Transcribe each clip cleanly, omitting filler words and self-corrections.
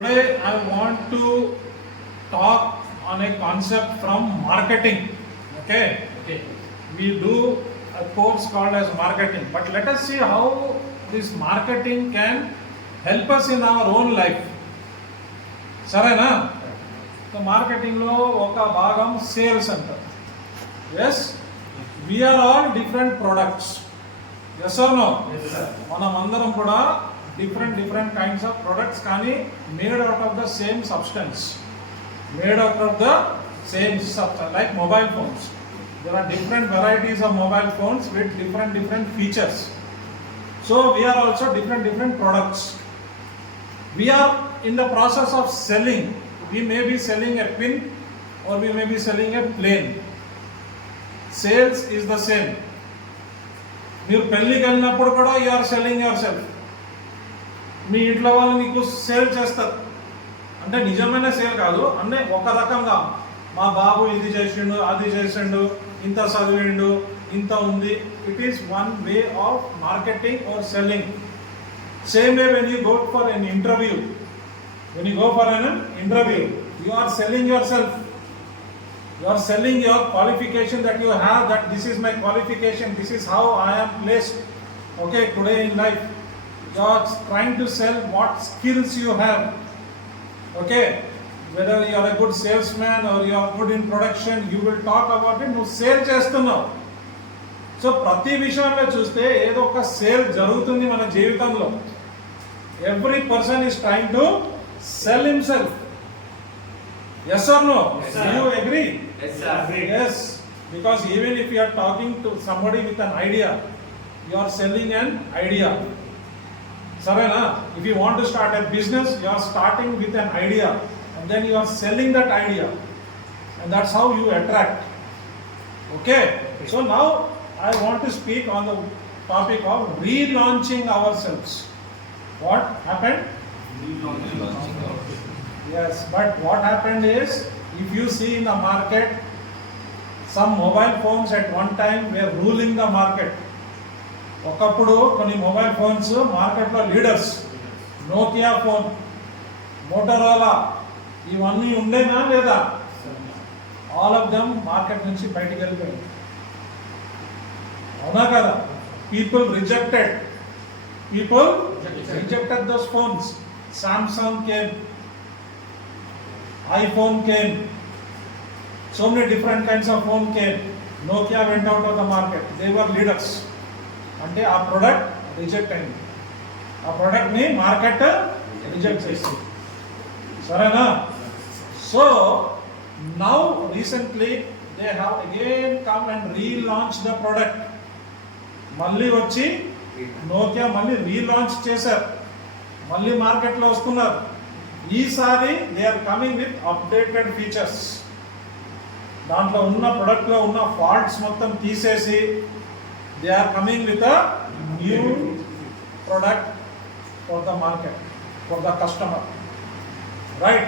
Today I want to talk on a concept from marketing. Okay. We do a course called as marketing, but let us see how this marketing can help us in our own life. సరేనా? So మార్కెటింగ్లో ఒక భాగం sales అంటారు. Yes, we're all different products. Yes or no? మనం అందరం కూడా different kinds of products కానీ made out of the same substance, like mobile phones. There are different varieties of mobile phones with different features. So we are also different products. We are in the process of selling. We may be selling a pin or we may be selling a plane. Sales is the same. మీరు పెళ్ళికి వెళ్ళినప్పుడు కూడా you are selling yourself. మీ ఇంట్లో వాళ్ళు నీకు సేల్ చేస్తారు, అంటే నిజమైన సేల్ కాదు, అంటే ఒక రకంగా మా బాబు ఇది చేసిండు, అది చేసిండు, ఇంత చదివిండు, ఇంత ఉంది. It is one way of marketing or selling. Same way when you go for an interview, you are selling yourself. You are selling your qualification that you have, that this is my qualification, this is how I am placed, okay, today in life. You are trying to sell what skills you have. Okay, whether you are a good salesman or you are good in production, you will talk about it. నువ్వు sale చేస్తున్నావు. So ప్రతి విషయంలో చూస్తే ఏదో ఒక sale జరుగుతుంది మన జీవితంలో. Every person is trying to sell himself. Yes or no? You agree? Yes, because even if you are talking to somebody with an idea, you are selling an idea. Sarena, if you want to start a business, you are starting with an idea and then you are selling that idea, and that's how you attract. Okay, so now I want to speak on the topic of relaunching ourselves. What happened? Yes, but what happened is, if you see in the market, some mobile phones at one time were ruling the market. ఒకప్పుడు కొన్ని mobile phones మార్కెట్లో leaders. Nokia phone, Motorola, ఇవన్నీ ఉండేనా లేదా? All of them market నుంచి బయటికి వెళ్ళిపోయింది. అవునా కదా? People rejected those phones. Samsung came, iPhone came, so many different kinds of phone came. Nokia went out of the market. They were leaders. అంటే ఆ ప్రోడక్ట్ రిజెక్ట్ అయింది. ఆ ప్రోడక్ట్ని మార్కెట్ రిజెక్ట్ చేసింది. సరేనా? So now recently they have again come and relaunch the product. మళ్ళీ వచ్చి నోకియా మళ్ళీ రీలాంచ్ చేశారు, మళ్ళీ మార్కెట్లో వస్తున్నారు. ఈసారి they are coming with updated features. దాంట్లో ఉన్న ప్రొడక్ట్లో ఉన్న ఫాల్ట్స్ మొత్తం తీసేసి they are coming with a new product for the market, for the customer, right?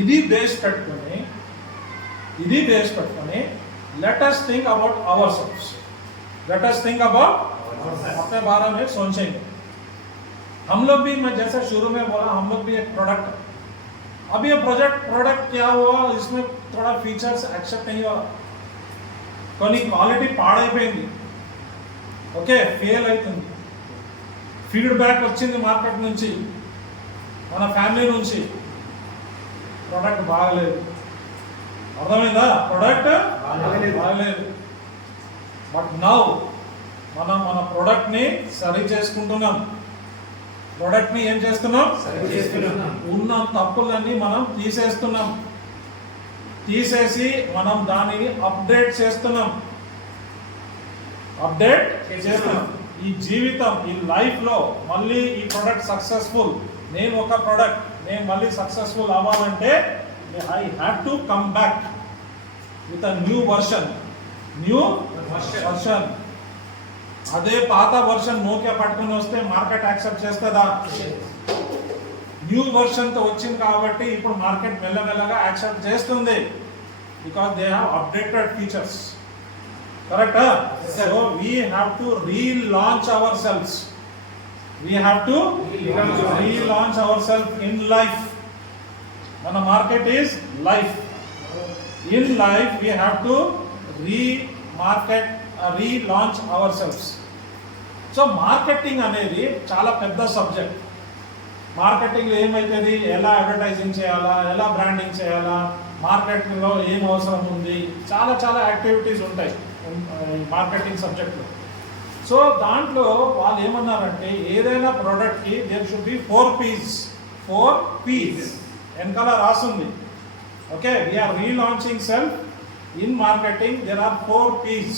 ఇది బేస్ పెట్టుకొని let us think about ourselves. अपने बारे में सोचेंगे. हम लोग भी, मैं जैसा शुरू में बोला, हम लोग भी एक प्रोडक्ट है. अब ये प्रोडक्ट क्या हुआ, इसमें थोड़ा फीचर्स एक्सेप्ट नहीं हुआ, కొన్ని క్వాలిటీ పాడైపోయింది. ఓకే, ఫెయిల్ అవుతుంది. ఫీడ్బ్యాక్ వచ్చింది మార్కెట్ నుంచి, మన ఫ్యామిలీ నుంచి, ప్రోడక్ట్ బాగలేదు. అర్థమైందా? ప్రోడక్ట్ బాగలేదు. బట్ నౌ మనం మన ప్రోడక్ట్ని సరి చేసుకుంటున్నాం. ప్రోడక్ట్ని ఏం చేస్తున్నాం? ఉన్న తప్పులన్నీ మనం తీసేసి మనం దానిని అప్డేట్ చేస్తున్నాం. ఈ జీవితం, ఈ లైఫ్లో మళ్ళీ ఈ ప్రోడక్ట్ సక్సెస్ఫుల్, నేను ఒక ప్రోడక్ట్ నేను మళ్ళీ సక్సెస్ఫుల్ అవ్వాలంటే I have to come back with a new version. అదే పాత వర్షన్ నోకియా పట్టుకుని వస్తే మార్కెట్ యాక్సెప్ట్ చేస్తుందా? న్యూ వర్షన్తో వచ్చింది కాబట్టి ఇప్పుడు మార్కెట్ మెల్లమెల్లగా యాక్సెప్ట్ చేస్తుంది. Because they have updated features. Correct? Yes, so we have to relaunch ourselves. We have to relaunch ourselves in life. Mana market is life. In life we have to re-market, relaunch ourselves. So marketing అనేది చాలా పెద్ద సబ్జెక్ట్. మార్కెటింగ్లో ఏమైతుంది, ఎలా అడ్వర్టైజింగ్ చేయాలా, ఎలా బ్రాండింగ్ చేయాలా, మార్కెటింగ్లో ఏం అవసరం ఉంది, చాలా చాలా యాక్టివిటీస్ ఉంటాయి మార్కెటింగ్ సబ్జెక్ట్లో. సో దాంట్లో వాళ్ళు ఏమన్నారంటే ఏదైనా ప్రోడక్ట్కి there should be 4 P's. 4 P's వెనకాల రాస్తుంది. Okay, we're relaunching self in marketing. There are 4 P's.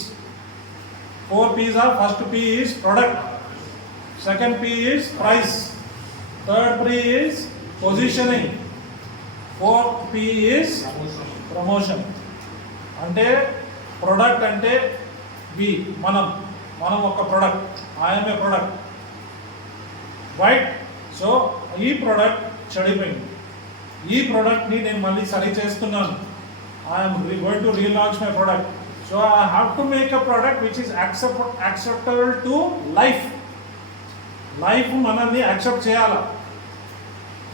4 P's are: first P is product, second P is price, third P is positioning, fourth P is promotion. అంటే ప్రొడక్ట్ అంటే మనం ఒక product, I'm a product, right? So ఈ ప్రొడక్ట్ చెడిపోయింది, ఈ ప్రోడక్ట్ని నేను మళ్ళీ సరి చేస్తున్నాను. I'm going to relaunch my product. So I have to make a product which is acceptable to life. Life మనల్ని యాక్సెప్ట్ చేయాలా,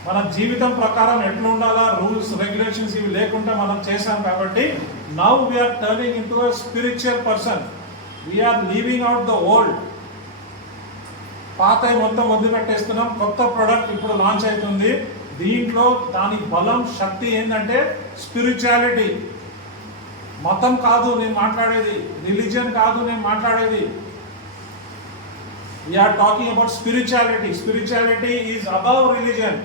మన జీవితం ప్రకారం ఎట్లా ఉండాలా, రూల్స్ రెగ్యులేషన్స్ ఇవి లేకుండా మనం చేసాం. కాబట్టి now we're turning into a spiritual person. We're leaving out the old. పాత మొత్తం వదిలిపెట్టేస్తున్నాం, కొత్త ప్రోడక్ట్ ఇప్పుడు లాంచ్ అవుతుంది. దీంట్లో దాని బలం, శక్తి ఏంటంటే స్పిరిచువాలిటీ. మతం కాదు నేను మాట్లాడేది, రిలీజియన్ కాదు నేను మాట్లాడేది. We're talking about spirituality. Spirituality is above religion.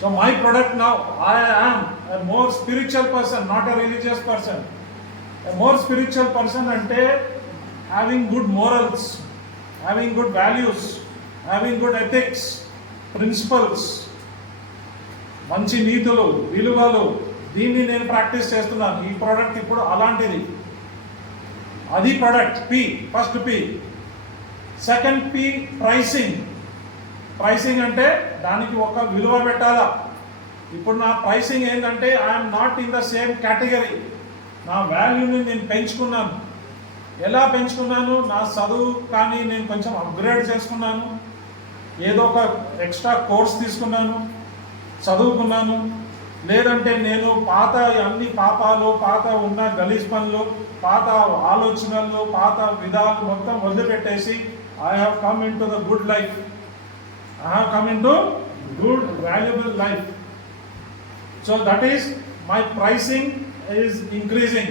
So my product now, I am a more spiritual person, not a religious person. A more spiritual person ante having good morals, having good values, having good ethics, principles, మంచి నీతులు, విలువలు, దీన్ని నేను ప్రాక్టీస్ చేస్తున్నాను. ఈ ప్రోడక్ట్ ఇప్పుడు అలాంటిది. అది product P, first P. Second P pricing. Pricing అంటే దానికి ఒక విలువ పెట్టాలా. ఇప్పుడు నా ప్రైసింగ్ ఏంటంటే I'm not in the same category. నా వాల్యూని నేను పెంచుకున్నాను. ఎలా పెంచుకున్నాను? నా చదువు కానీ నేను కొంచెం అప్గ్రేడ్ చేసుకున్నాను, ఏదో ఒక ఎక్స్ట్రా కోర్స్ తీసుకున్నాను, చదువుకున్నాను. లేదంటే నేను పాత అన్ని పాపాలు, పాత ఉన్న గలీజ్ పనులు, పాత ఆలోచనలు, పాత విధాలు మొత్తం వదిలిపెట్టేసి I have come in to the good life. I have come into good, valuable life. So that is my pricing is increasing.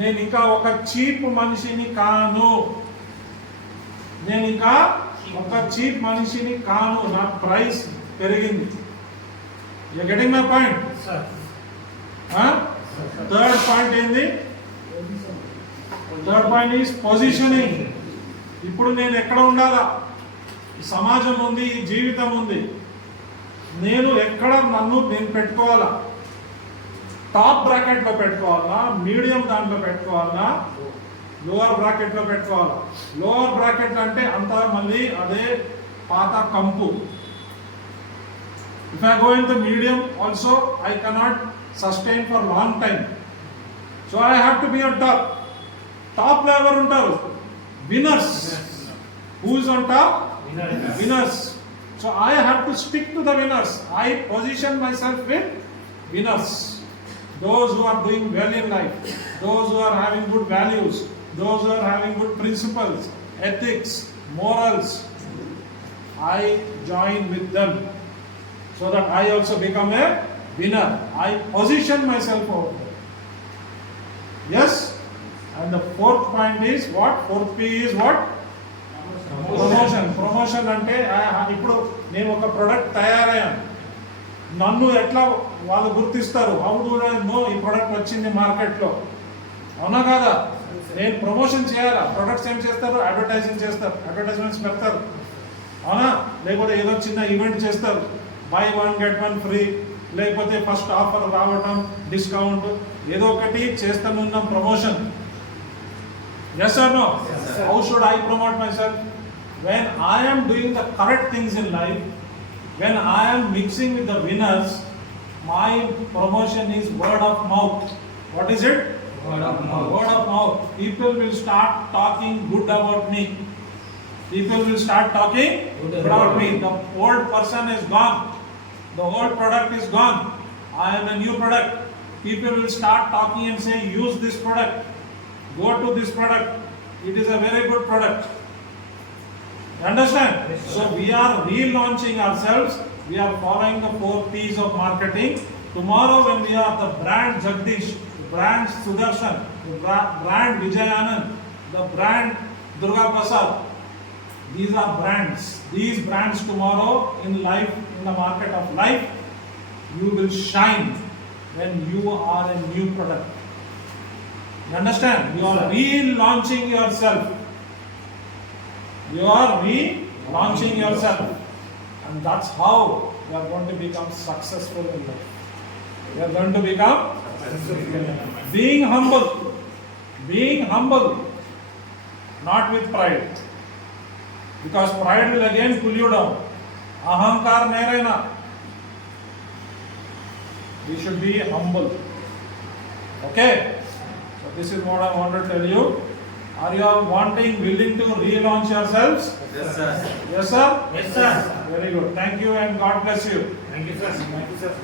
నేను ఇంకా ఒక చీప్ మనిషిని కాను. నేను ఇంకా ఒక చీప్ మనిషిని కాను. నా ప్రైస్ పెరిగింది. You are getting my point? Third point ఏంది? Third point is positioning. ఇప్పుడు నేను ఎక్కడ ఉండాలా? సమాజం ఉంది, ఈ జీవితం ఉంది. నేను ఎక్కడ నన్ను నేను పెట్టుకోవాలా? టాప్ బ్రాకెట్లో పెట్టుకోవాలా, మీడియం దాంట్లో పెట్టుకోవాలా, లోవర్ బ్రాకెట్లో పెట్టుకోవాలా? లోవర్ బ్రాకెట్ అంటే అంతా మళ్ళీ అదే పాత కంపు. If I go in the medium also I cannot sustain for long time. So I have to be on top. టాప్లో ఎవరు ఉంటారు? Winners. Who is on top? Winners. So I have to stick to the winners. I position myself with winners. Those who are doing well in life, those who are having good values, those who are having good principles, ethics, morals. I join with them so that I also become a winner. I position myself over there. Yes? And the fourth point is what? Fourth P is what? Promotion. Promotion అంటే ఇప్పుడు నేను ఒక ప్రోడక్ట్ తయారయ్యాను, నన్ను ఎట్లా వాళ్ళు గుర్తిస్తారు? How do I know ఈ ప్రోడక్ట్ వచ్చింది మార్కెట్లో? అవునా కాదా? నేను ప్రమోషన్ చేయాలా? ప్రొడక్ట్స్ ఏం చేస్తారు? అడ్వర్టైజింగ్ చేస్తారు, అడ్వర్టైజ్మెంట్స్ పెడతారు, అవునా? లేకపోతే ఏదో చిన్న ఈవెంట్ చేస్తారు, బై 1 get 1 ఫ్రీ, లేకపోతే ఫస్ట్ ఆఫర్ రావటం, డిస్కౌంట్, ఏదో ఒకటి చేస్తానున్నాం promotion. Yes or no? Yes, how should I promote myself? When I am doing the correct things in life, when I am mixing with the winners, my promotion is word of mouth. What is it? Word of mouth. Word of mouth. People will start talking good about me. People will start talking good about me. The old person is gone. The old product is gone. I am a new product. People will start talking and say, use this product. Go to this product. It is a very good product. You understand? Yes, sir. So we are relaunching ourselves. We are following the 4 P's of marketing. Tomorrow when we are the brand Jagdish, the brand Sudarshan, the brand Vijayanand, the brand Durga Prasad, these are brands. These brands tomorrow in life, in the market of life, you will shine when you are a new product. You understand? You are relaunching yourself. You are relaunching yourself. And that's how you are going to become successful in life. You are going to become being humble. Being humble. Not with pride. Because pride will again pull you down. Ahankar nahi rehna. We should be humble. Okay? So this is what I want to tell you. Are you all willing to relaunch yourselves? Yes, sir. Yes, sir? Yes, sir. Very good. Thank you and God bless you. Thank you, sir. Thank you, sir.